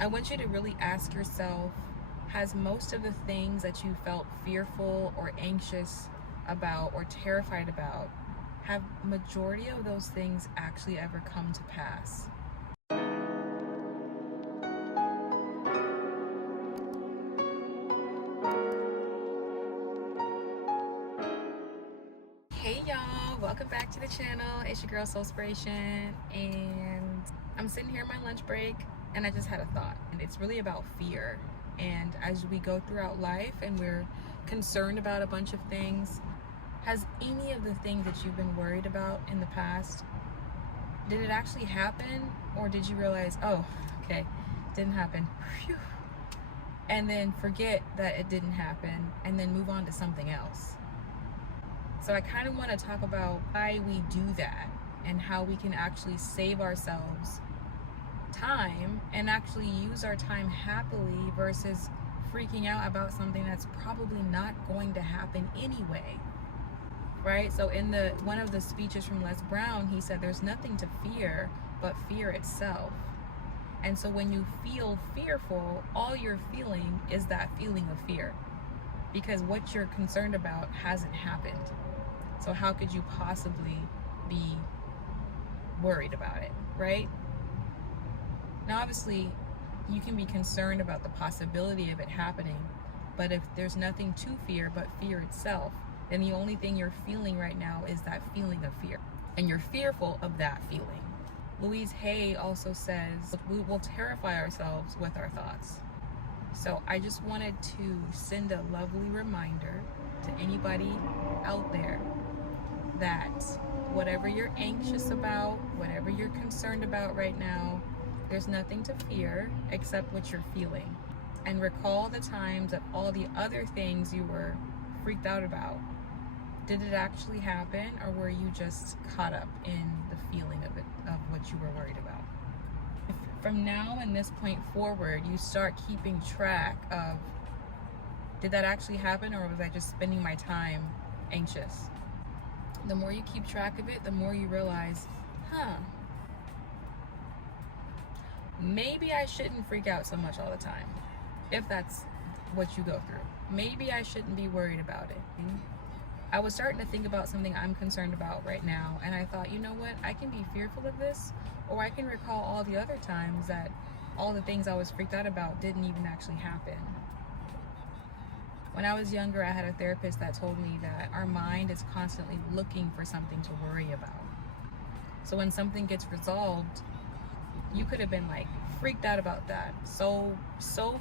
I want you to really ask yourself, has most of the things that you felt fearful or anxious about or terrified about, have majority of those things actually ever come to pass? Hey y'all, welcome back to the channel. It's your girl Soulspiration, and I'm sitting here on my lunch break and I just had a thought, and it's really about fear. And as we go throughout life and we're concerned about a bunch of things, has any of the things that you've been worried about in the past, did it actually happen, or did you realize, oh, okay, didn't happen, phew, and then forget that it didn't happen and then move on to something else? So I kind of want to talk about why we do that and how we can actually save ourselves time and actually use our time happily versus freaking out about something that's probably not going to happen anyway. Right? So in one of the speeches from Les Brown, he said there's nothing to fear but fear itself. And so when you feel fearful, all you're feeling is that feeling of fear, because what you're concerned about hasn't happened. So how could you possibly be worried about it, right? Now, obviously, you can be concerned about the possibility of it happening, but if there's nothing to fear but fear itself, then the only thing you're feeling right now is that feeling of fear, and you're fearful of that feeling. Louise Hay also says we will terrify ourselves with our thoughts. So I just wanted to send a lovely reminder to anybody out there that whatever you're anxious about, whatever you're concerned about right now, there's nothing to fear except what you're feeling. And recall the times that all the other things you were freaked out about, did it actually happen, or were you just caught up in the feeling of it, of what you were worried about? If from now and this point forward, you start keeping track of, did that actually happen, or was I just spending my time anxious? The more you keep track of it, the more you realize, maybe I shouldn't freak out so much all the time, if that's what you go through. Maybe I shouldn't be worried about it. I was starting to think about something I'm concerned about right now, and I thought, you know what, I can be fearful of this, or I can recall all the other times that all the things I was freaked out about didn't even actually happen. When I was younger, I had a therapist that told me that our mind is constantly looking for something to worry about. So when something gets resolved, you could have been like freaked out about that, so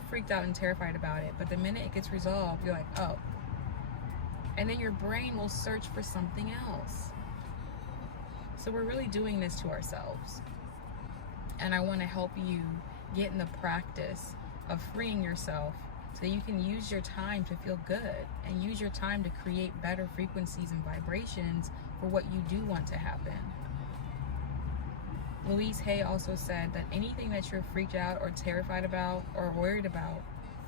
freaked out and terrified about it, but the minute it gets resolved, you're like, oh, and then your brain will search for something else. So we're really doing this to ourselves, and I want to help you get in the practice of freeing yourself so that you can use your time to feel good and use your time to create better frequencies and vibrations for what you do want to happen. Louise Hay also said that anything that you're freaked out or terrified about or worried about,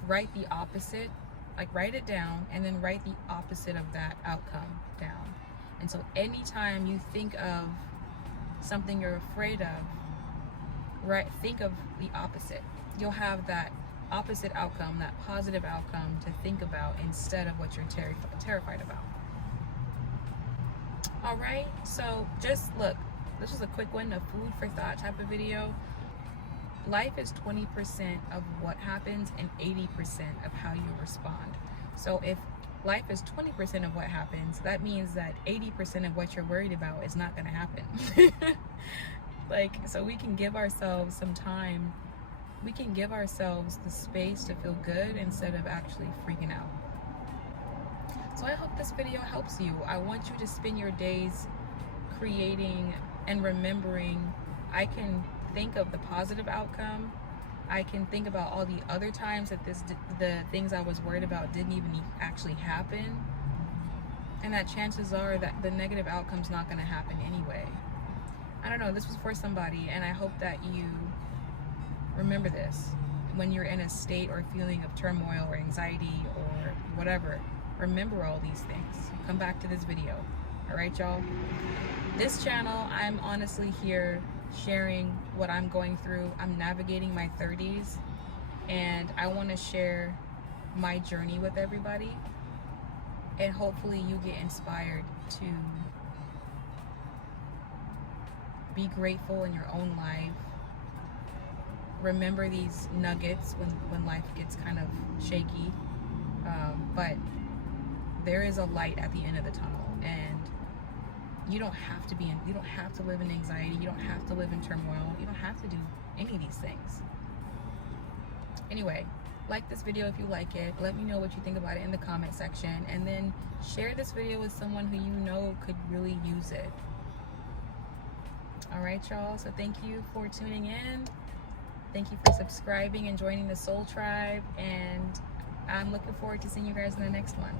write the opposite, like write it down and then write the opposite of that outcome down. And so anytime you think of something you're afraid of, right, think of the opposite. You'll have that opposite outcome, that positive outcome to think about instead of what you're terrified about. All right, so just look, this was a quick one, a food for thought type of video. Life is 20% of what happens and 80% of how you respond. So if life is 20% of what happens, that means that 80% of what you're worried about is not going to happen. Like, so we can give ourselves some time. We can give ourselves the space to feel good instead of actually freaking out. So I hope this video helps you. I want you to spend your days creating and remembering, I can think of the positive outcome. I can think about all the other times that the things I was worried about didn't even actually happen, and that chances are that the negative outcome's not going to happen anyway. I don't know, this was for somebody, and I hope that you remember this when you're in a state or feeling of turmoil or anxiety or whatever. Remember all these things. Come back to this video. All right, y'all? This channel, I'm honestly here sharing what I'm going through. I'm navigating my 30s, and I want to share my journey with everybody, and hopefully you get inspired to be grateful in your own life. Remember these nuggets when life gets kind of shaky, but there is a light at the end of the tunnel, and you don't have to live in anxiety, you don't have to live in turmoil, you don't have to do any of these things. Anyway, like this video if you like it. Let me know what you think about it in the comment section, and then share this video with someone who you know could really use it. All right, y'all, so thank you for tuning in. Thank you for subscribing and joining the Soul Tribe, and I'm looking forward to seeing you guys in the next one.